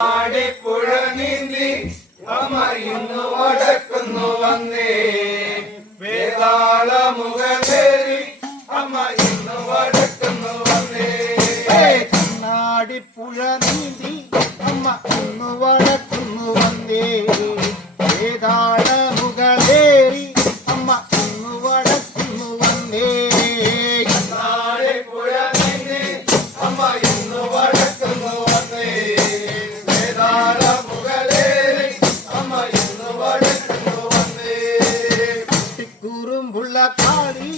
ആടിപ്പുഴ നീന്തി അമ്മ ഇന്നു വടക്കുന്നു വന്നേ വേതാള മുഖേറി അമ്മ ഇന്നു വടക്കുന്നു വന്നേ ആടിപ്പുഴ നീന്തി അമ്മ ഇന്നു വടക്കുന്നു വന്നേ വേതാള മുഖേറി അമ്മ ഇന്നു വടക്കുന്നു വന്നേ ആടിപ്പുഴ നീന്തി അമ്മ ഇന്നു വടക്കുന്നു വന്നേ വേതാള മുഖേറി അമ്മ ഇന്നു വടക്കുന്നു വന്നേ കുറുമ്പുള്ള കാളി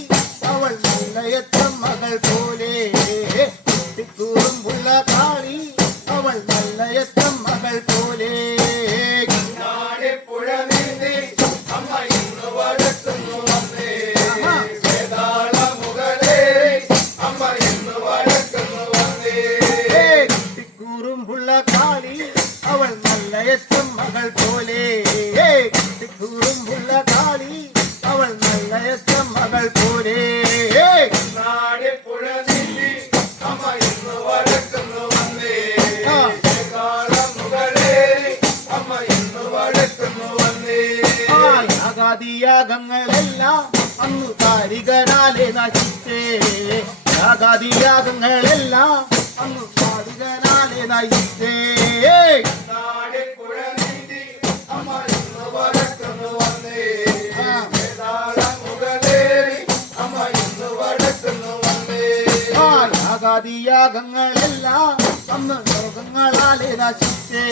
അവൾ നല്ലയത്ത മകൾ പോലെ കുറുമ്പുള്ള കാളി അവൾ നല്ലയത്ത മകൾ പോലെ ആടിപ്പുഴ നീന്തി അമ്മ ഇന്നു വടക്കുന്നു വന്നേ വേതാള മുഖേറി അമ്മ ഇന്നു വടക്കുന്നു വന്നേ കുറുമ്പുള്ള കാളി അവൾ നല്ലയത്ത മകൾ പോലെ കുറുമ്പുള്ള കാളി അവൾ നല്ലയത്ത മകൾ പോലെ ആടിപ്പുഴ നീന്തി അമ്മ ഇന്നു വടക്കുന്നു വന്നേ വേതാള മുഖേറി അമ്മ ഇന്നു വടക്കുന്നു വന്നേ യാഗാദിയാഗങ്ങളെല്ലാം അന്നു കാരികനാലെ നശിച്ചേ യാഗാദിയാഗങ്ങളെല്ലാം അന്നു കാരികനാലെ നശിച്ചേ ആടിപ്പുഴ നീന്തി അമ്മ ഇന്നു വടക്കുന്നു വന്നേ വേതാള മുഖേറി അമ്മ ഇന്നു വടക്കുന്നു വന്നേ യാഗാദിയാഗങ്ങളെല്ലാം അന്ന് യോഗങ്ങളാലെ നശിച്ചേ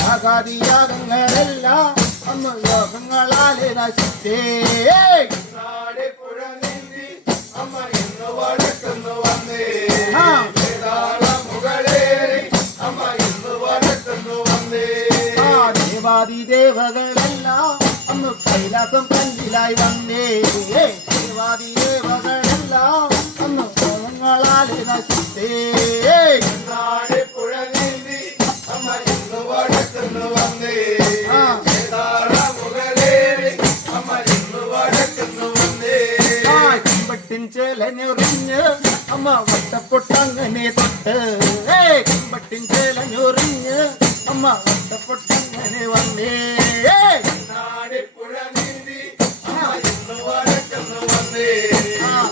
യാഗാദിയാഗങ്ങളെല്ലാം അന്ന് യോഗങ്ങളാലെ നശിച്ചേ ആടിപ്പുഴ നീന്തി അമ്മ ഇന്നു വടക്കുന്നു വന്നേ വേതാള മുഖേറി അമ്മ ഇന്നു വടക്കുന്നു വന്നേ ദേവാദിദേവകളെല്ലാം അന്ന് കൈലാസം തന്നിലായി വന്നേ ദേവാദിദേവകളെല്ലാം അന്ന് യോഗങ്ങളാലെ നശിച്ചേ ആടിപ്പുഴ നീന്തി അമ്മ ഇന്നു വടക്കുന്നു വന്നേ വേതാള മുഖേറി അമ്മ ഇന്നു വടക്കുന്നു വന്നേ കുമ്പട്ടിൻ ചേലഞ്ഞൊറിഞ്ഞ് അമ്മ വട്ടപ്പൊട്ടങ്ങനെ തൊട്ട് കുമ്പട്ടിൻ ചേലഞ്ഞൊറിഞ്ഞ് അമ്മ വട്ടപ്പൊട്ടങ്ങനെ വന്നേ ആടിപ്പുഴ നീന്തി അമ്മ ഇന്നു വടക്കുന്നു വന്നേ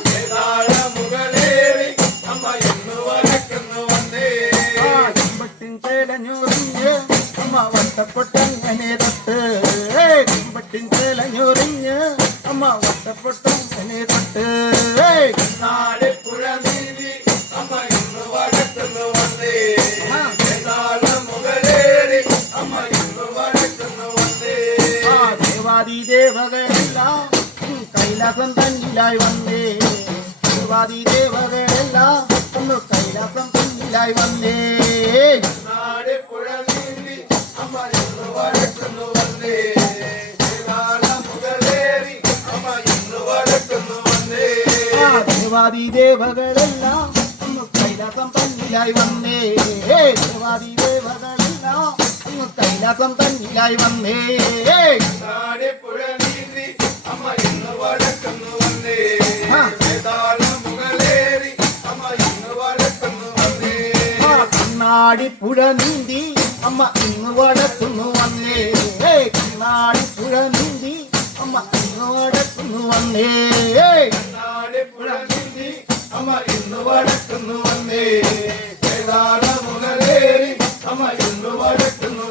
വേതാള മുഖേറി അമ്മ ഇന്നു വടക്കുന്നു വന്നേ കുമ്പട്ടിൻ ചേലഞ്ഞൊറിഞ്ഞ് അമ്മ വട്ടപ്പൊട്ടങ്ങനെ തൊട്ട് കുമ്പട്ടിൻ ചേലഞ്ഞൊറിഞ്ഞ് അമ്മ വട്ടപ്പൊട്ടങ്ങനെ തൊട്ട് ആടിപ്പുഴ നീന്തി അമ്മ ഇന്നു വടക്കുന്നു വന്നേ വേതാള മുഖേറി അമ്മ ഇന്നു വടക്കുന്നു വന്നേ ദേവാദിദേവകളെല്ലാം കൈലാസം തന്നിലായി വന്നേ ദേവാദിദേവകളെല്ലാം ഒന്ന് കൈലാസം തന്നിലായി വന്നേ ആടിപ്പുഴ നീന്തി അമ്മ ഇന്നു വടക്കുന്നു വന്നേ വേതാള മുഖേറി അമ്മ ഇന്നു വടക്കുന്നു വന്നേ ദേവാദിദേവകളെല്ലാം ഒന്ന് കൈലാസം തന്നിലായി വന്നേ ദേവാദിദേവകളെല്ലാം ഒന്ന് കൈലാസം തന്നിലായി വന്നേ ആടിപ്പുഴ നീന്തി അമ്മ ഇന്നു വടക്കുന്നു വന്നേ വേതാള മുഖേറി അമ്മ ഇന്നു വടക്കുന്നു വന്നേ കണ്ണാടിപ്പുഴ നീന്തി അമ്മ ഇന്ന് വടക്കുന്നു വന്നേ കണ്ണാടിപ്പുഴ നീന്തി അമ്മ ഇന്ന് വടക്കുന്നു വന്നേ ആടിപ്പുഴ നീന്തി അമ്മ ഇന്നു വടക്കുന്നു വന്നേ വേതാള മുഖേറി അമ്മ ഇന്നു വടക്കുന്നു